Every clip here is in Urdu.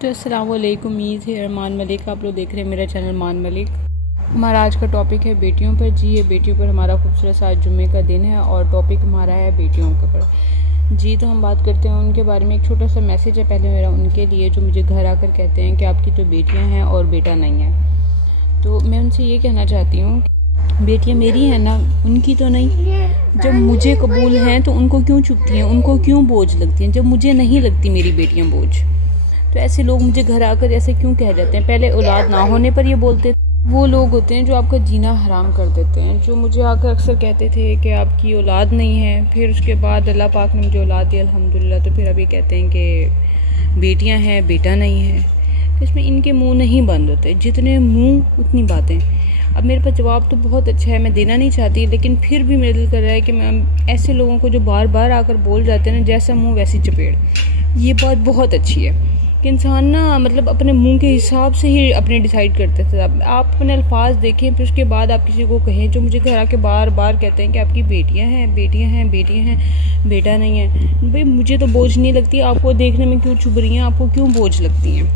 تو السلام علیکم، امید ہے ارمان ملک آپ لوگ دیکھ رہے ہیں میرا چینل مان ملک۔ ہمارا آج کا ٹاپک ہے بیٹیوں پر۔ جی یہ بیٹیوں پر ہمارا خوبصورت سا جمعے کا دن ہے اور ٹاپک ہمارا ہے بیٹیوں کے پر۔ جی تو ہم بات کرتے ہیں ان کے بارے میں۔ ایک چھوٹا سا میسیج ہے پہلے میرا ان کے لیے جو مجھے گھر آ کر کہتے ہیں کہ آپ کی تو بیٹیاں ہیں اور بیٹا نہیں ہے۔ تو میں ان سے یہ کہنا چاہتی ہوں کہ بیٹیاں میری ہیں نا، ان کی تو نہیں۔ جب مجھے قبول ہیں تو ان کو کیوں چبھتی ہیں، ان کو کیوں بوجھ لگتی ہیں، جب مجھے نہیں لگتی میری بیٹیاں بوجھ؟ تو ایسے لوگ مجھے گھر آ کر ایسے کیوں کہہ جاتے ہیں؟ پہلے اولاد نہ ہونے پر یہ بولتے تھے، وہ لوگ ہوتے ہیں جو آپ کا جینا حرام کر دیتے ہیں، جو مجھے آ کر اکثر کہتے تھے کہ آپ کی اولاد نہیں ہے، پھر اس کے بعد اللہ پاک نے مجھے اولاد دی الحمدللہ، تو پھر اب یہ کہتے ہیں کہ بیٹیاں ہیں بیٹا نہیں ہے۔ تو اس میں ان کے منہ نہیں بند ہوتے، جتنے منہ اتنی باتیں۔ اب میرے پاس جواب تو بہت اچھا ہے، میں دینا نہیں چاہتی، لیکن پھر بھی میرے دل کر رہا ہے کہ میں ایسے لوگوں کو جو بار بار آ کر بول جاتے ہیں نا، جیسا منہ ویسی چپیڑ، یہ بات بہت اچھی ہے کہ انسان نا مطلب اپنے منہ کے حساب سے ہی اپنے ڈیسائیڈ کرتے تھے۔ آپ اپنے الفاظ دیکھیں، پھر اس کے بعد آپ کسی کو کہیں جو مجھے گھر آ کے بار بار کہتے ہیں کہ آپ کی بیٹیاں ہیں بیٹیاں ہیں بیٹیاں ہیں، بیٹا نہیں ہے۔ بھئی مجھے تو بوجھ نہیں لگتی، آپ کو دیکھنے میں کیوں چبھ رہی ہیں، آپ کو کیوں بوجھ لگتی ہیں؟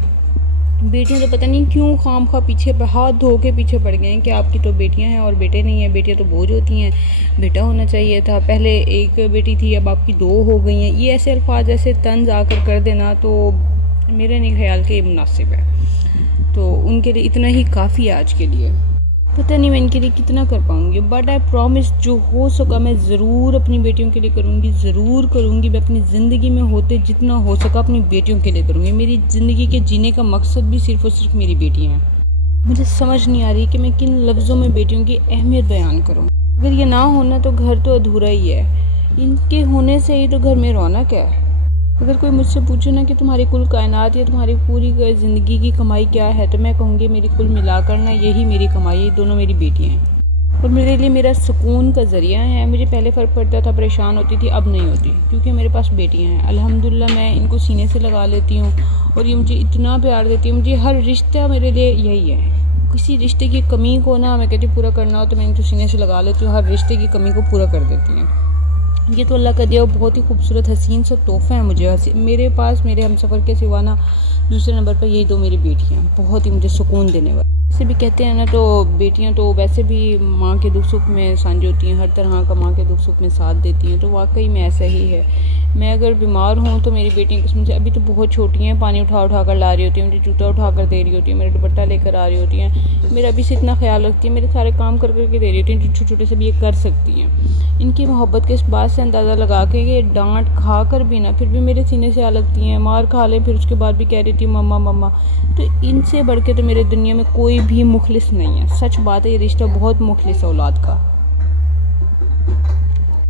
بیٹیاں تو پتہ نہیں کیوں خام خواہ پیچھے ہاتھ دھو کے پیچھے پڑ گئے ہیں کہ آپ کی تو بیٹیاں ہیں اور بیٹے نہیں ہیں، بیٹیاں تو بوجھ ہوتی ہیں، بیٹا ہونا چاہیے تھا، پہلے ایک بیٹی تھی اب آپ کی 2 ہو گئی ہیں۔ یہ ایسے الفاظ ایسے طنز آ کر دینا تو میرے نہیں خیال کہ یہ مناسب ہے۔ تو ان کے لیے اتنا ہی کافی ہے آج کے لیے۔ پتہ نہیں میں ان کے لیے کتنا کر پاؤں گی، بٹ آئی پرومس جو ہو سکا میں ضرور اپنی بیٹیوں کے لیے کروں گی، ضرور کروں گی۔ میں اپنی زندگی میں ہوتے جتنا ہو سکا اپنی بیٹیوں کے لیے کروں گی۔ میری زندگی کے جینے کا مقصد بھی صرف اور صرف میری بیٹیاں ہیں۔ مجھے سمجھ نہیں آ رہی کہ میں کن لفظوں میں بیٹیوں کی اہمیت بیان کروں۔ اگر یہ نہ ہونا تو گھر تو ادھورا ہی ہے، ان کے ہونے سے ہی تو گھر میں رونق ہے۔ اگر کوئی مجھ سے پوچھے نا کہ تمہاری کل کائنات یا تمہاری پوری زندگی کی کمائی کیا ہے، تو میں کہوں گی میری کل ملا کر نا یہی میری کمائی، دونوں میری بیٹیاں ہیں اور میرے لیے میرا سکون کا ذریعہ ہے۔ مجھے پہلے فرق پڑتا تھا، پریشان ہوتی تھی، اب نہیں ہوتی کیونکہ میرے پاس بیٹیاں ہیں الحمدللہ۔ میں ان کو سینے سے لگا لیتی ہوں اور یہ مجھے اتنا پیار دیتی ہے۔ مجھے ہر رشتہ میرے لیے یہی ہے، کسی رشتے کی کمی کو نا میں کہتی پورا کرنا ہو تو میں ان کو سینے سے لگا لیتی ہوں، ہر رشتے کی کمی کو پورا کر دیتی ہیں۔ یہ تو اللہ کا دیا بہت ہی خوبصورت حسین سا تحفہ ہے مجھے۔ میرے پاس میرے ہم سفر کے سوا نا دوسرے نمبر پر یہی 2 میری بیٹیاں ہیں، بہت ہی مجھے سکون دینے والی۔ ویسے بھی کہتے ہیں نا تو بیٹیاں تو ویسے بھی ماں کے دکھ سکھ میں سانجھ ہوتی ہیں، ہر طرح کا ماں کے دکھ سکھ میں ساتھ دیتی ہیں، تو واقعی میں ایسا ہی ہے۔ میں اگر بیمار ہوں تو میری بیٹیاں قسم سے ابھی تو بہت چھوٹی ہیں، پانی اٹھا کر لا رہی ہوتی ہیں، مجھے جوتا اٹھا کر دے رہی ہوتی ہیں، میرا دوپٹہ لے کر آ رہی ہوتی ہیں، میرا ابھی سے اتنا خیال رکھتی ہیں، میرے سارے کام کر کے دے رہی ہوتی ہیں جو چھوٹے چھوٹے سے بھی یہ کر سکتی ہیں۔ ان کی محبت کے اس بات سے اندازہ لگا کے کہ ڈانٹ کھا کر بھی نا پھر بھی میرے سینے سے آ لگتی ہیں، مار کھا لیں پھر اس کے بعد بھی کہہ رہی تھی مما مما۔ تو ان سے بڑھ کے تو میرے دنیا میں کوئی بھی مخلص نہیں ہے، سچ بات ہے، یہ رشتہ بہت مخلص ہے اولاد کا۔